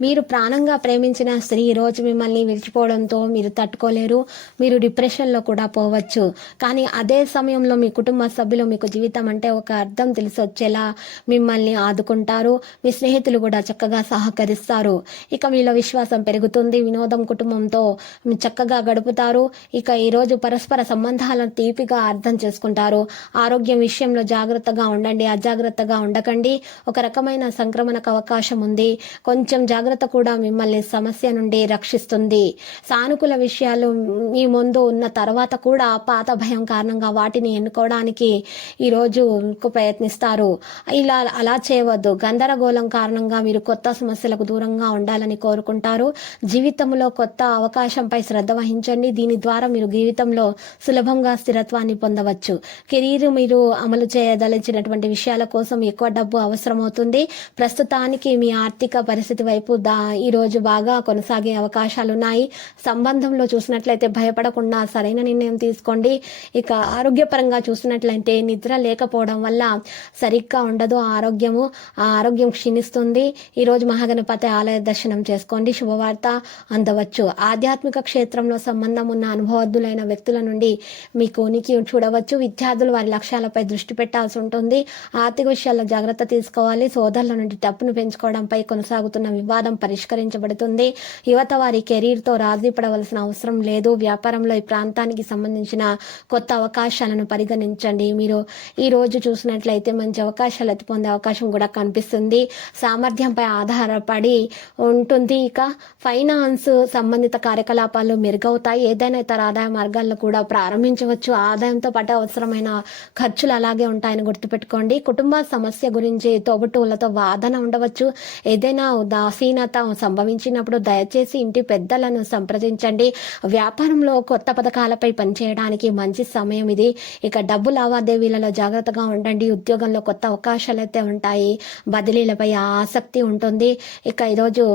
మీరు ప్రాణంగా ప్రేమించిన స్త్రీ ఈరోజు రోజు మిమ్మల్ని విడిచిపోవడంతో మీరు తట్టుకోలేరు మీరు డిప్రెషన్లో కూడా పోవచ్చు. కానీ అదే సమయంలో మీ కుటుంబ సభ్యులు మీకు జీవితం అంటే ఒక అర్థం తెలిసి వచ్చేలా మిమ్మల్ని ఆదుకుంటారు మీ స్నేహితులు కూడా చక్కగా సహకరిస్తారు. ఇక మీలో విశ్వాసం పెరుగుతుంది వినోదం కుటుంబంతో చక్కగా గడుపుతారు. ఇక ఈరోజు పరస్పర సంబంధాలను తీపిగా అర్థం చేసుకుంటారు. ఆరోగ్యం విషయంలో జాగ్రత్తగా ఉండండి అజాగ్రత్తగా ఉండకండి. ఒక రకమైన సంక్రమణకు అవకాశం ఉంది. కొంచెం జాగ్రత్త కూడా మిమ్మల్ని సమస్య నుండి రక్షిస్తుంది. సానుకూల విషయాలు మీ ముందు ఉన్న తర్వాత కూడా పాత భయం కారణంగా వాటిని ఎన్నుకోవడానికి ఈరోజు ప్రయత్నిస్తారు. ఇలా అలా చేయవద్దు. గందరగోళం కారణంగా మీరు కొత్త సమస్యలకు దూరంగా ఉండాలని కోరుకుంటారు. జీవితంలో కొత్త అవకాశంపై శ్రద్ధ వహించండి. దీని ద్వారా మీరు జీవితంలో సులభంగా స్థిరత్వాన్ని పొందవచ్చు. కెరీర్ మీరు అమలు చేయదలిచినటువంటి విషయాల కోసం ఎక్కువ డబ్బు అవసరమవుతుంది. ప్రస్తుతానికి మీ ఆర్థిక పరిస్థితి వైపు దా ఈరోజు బాగా కొనసాగే అవకాశాలు ఉన్నాయి సంబంధంలో చూసినట్లయితే భయపడకుండా సరైన నిర్ణయం తీసుకోండి. ఇక ఆరోగ్యపరంగా చూసినట్లయితే నిద్ర లేకపోవడం వల్ల సరిగ్గా ఉండదు ఆరోగ్యము. ఆ ఆరోగ్యం క్షీణిస్తుంది. ఈరోజు మహాగణపతి ఆలయ దర్శనం చేసుకోండి. శుభవార్త అందవచ్చు. ఆధ్యాత్మిక క్షేత్రంలో సంబంధం ఉన్న అనుభవజ్ఞులైన వ్యక్తుల నుండి మీకు ఉనికి చూడవచ్చు. విద్యార్థులు వారి లక్ష్యాలపై దృష్టి పెట్టాల్సి ఉంటుంది. ఆర్థిక విషయాల్లో జాగ్రత్త తీసుకోవాలి. సోదరుల నుండి డబ్బును పెంచుకోవడంపై కొనసాగుతున్న వివాదం పరిష్కరించబడుతుంది. యువత వారి కెరీర్తో రాజీ పడవలసిన అవసరం లేదు. వ్యాపారంలో ఈ ప్రాంతానికి సంబంధించిన కొత్త అవకాశాలను పరిగణించండి. మీరు ఈ రోజు చూసినట్లయితే మంచి అవకాశాలు ఎత్తి పొందే అవకాశం కూడా కనిపిస్తుంది. సామర్థ్యంపై ఆధారపడి ఉంటుంది. ఇక ఫైనాన్స్ సంబంధిత కార్యకలాపాలు మెరుగవుతాయి. ఏదైనా ఇతర ఆదాయ మార్గాలను కూడా ప్రారంభించవచ్చు. ఆదాయంతో పాటు అవసరమైన ఖర్చులు అలాగే ఉంటాయని గుర్తుపెట్టుకోండి. కుటుంబ సమస్య గురించి తోబుట్టువులతో వాదన ఉండవచ్చు. ఏదైనా ఉదాసీనత సంభవించినప్పుడు దయచేసి ఇంటి పెద్దలను సంప్రదించండి. వ్యాపారంలో కొత్త పథకాలపై పనిచేయడానికి మంచి సమయం ఇది. ఇక డబ్బు లావాదేవీలలో జాగ్రత్తగా ఉండండి. ఉద్యోగంలో కొత్త అవకాశాలు అయితే ఉంటాయి. బదిలీలపై ఆసక్తి ఉంటుంది. ఇక ఈరోజు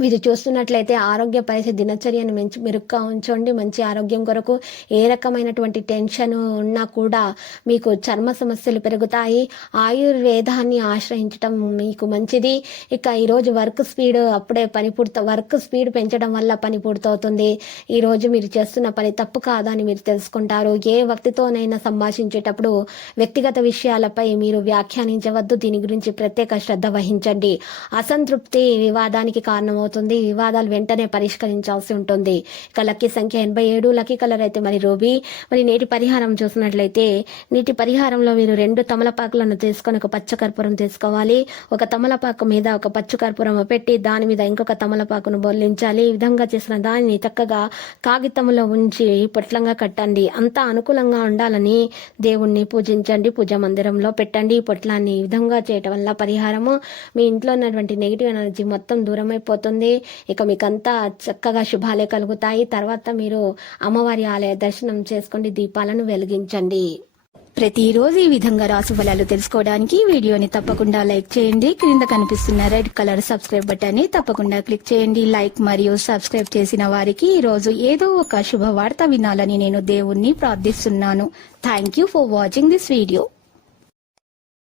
మీరు చూస్తున్నట్లయితే ఆరోగ్య పరిస్థితి దినచర్యను మంచి మెరుగ్గా ఉంచండి. మంచి ఆరోగ్యం కొరకు ఏ రకమైనటువంటి టెన్షన్ ఉన్నా కూడా మీకు చర్మ సమస్యలు పెరుగుతాయి. ఆయుర్వేదాన్ని ఆశ్రయించడం మీకు మంచిది. ఇక ఈరోజు వర్క్ స్పీడ్ అప్పుడే పని పూర్త వర్క్ స్పీడ్ పెంచడం వల్ల పని పూర్తవుతుంది ఈరోజు మీరు చేస్తున్న పని తప్పు కాదని మీరు తెలుసుకుంటారు. ఏ వ్యక్తితోనైనా సంభాషించేటప్పుడు వ్యక్తిగత విషయాలపై మీరు వ్యాఖ్యానించవద్దు. దీని గురించి ప్రత్యేక శ్రద్ధ వహించండి. అసంతృప్తి వివాదానికి కారణమవుతుంది. వివాదాలు వెంటనే పరిష్కరించాల్సి ఉంటుంది. ఇక లక్కీ సంఖ్య ఎనభై ఏడు. లక్కీ కలర్ అయితే మరి రూబీ. మరి నేటి పరిహారం చూసినట్లయితే నీటి పరిహారంలో మీరు రెండు తమలపాకులను తీసుకొని ఒక పచ్చ కర్పూరం తీసుకోవాలి. ఒక తమలపాకు మీద ఒక పచ్చ కర్పూరం పెట్టి దాని మీద ఇంకొక తమలపాకును బొల్లించాలి. ఈ విధంగా చేసిన దానిని చక్కగా కాగితంలో ఉంచి పొట్లంగా కట్టండి. అంతా అనుకూలంగా ఉండాలని దేవుణ్ణి పూజించండి. పూజ మందిరంలో పెట్టండి. ఈ పొట్లాన్ని ఈ విధంగా చేయటం వల్ల పరిహారము మీ ఇంట్లో ఉన్నటువంటి నెగిటివ్ ఎనర్జీ మొత్తం దూరమైపోతుంది. జరుగుతుంది. ఇక మీకంతా చక్కగా శుభాలే కలుగుతాయి. తర్వాత మీరు అమ్మవారి ఆలయ దర్శనం చేసుకోండి దీపాలను వెలిగించండి. ప్రతిరోజు ఈ విధంగా రాసు ఫలాలు తెలుసుకోవడానికి వీడియోని తప్పకుండా లైక్ చేయండి. క్రింద కనిపిస్తున్న రెడ్ కలర్ సబ్స్క్రైబ్ బటన్ని తప్పకుండా క్లిక్ చేయండి. లైక్ మరియు సబ్స్క్రైబ్ చేసిన వారికి ఈ రోజు ఏదో ఒక శుభవార్త వినాలని నేను దేవుణ్ణి ప్రార్థిస్తున్నాను. Thank you for watching this video